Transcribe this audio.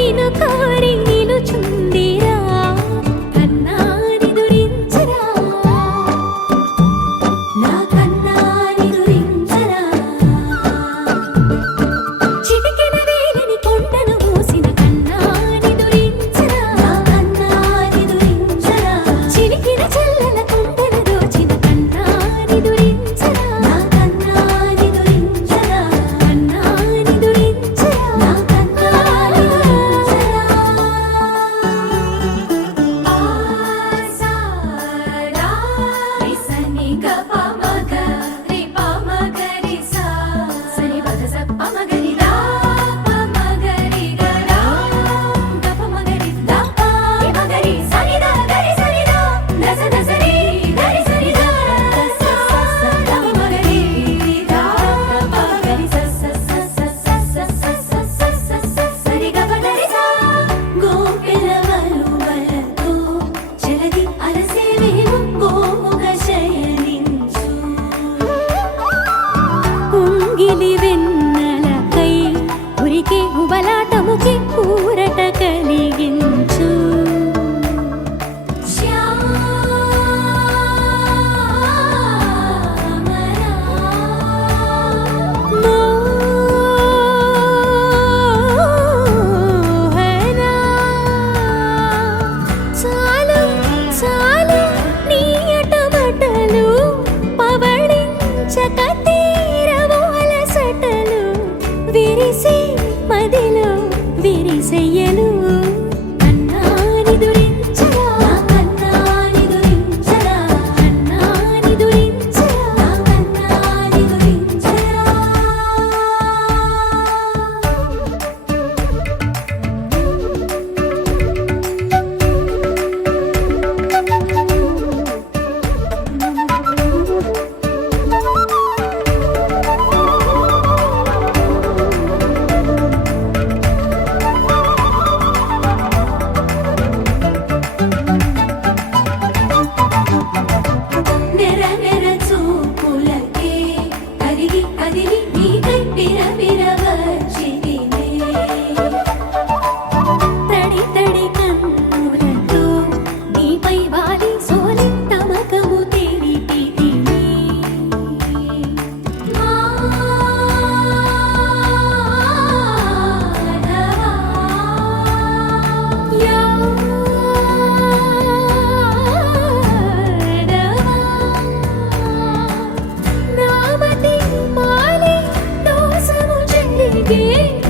కోరిన కోరింగ que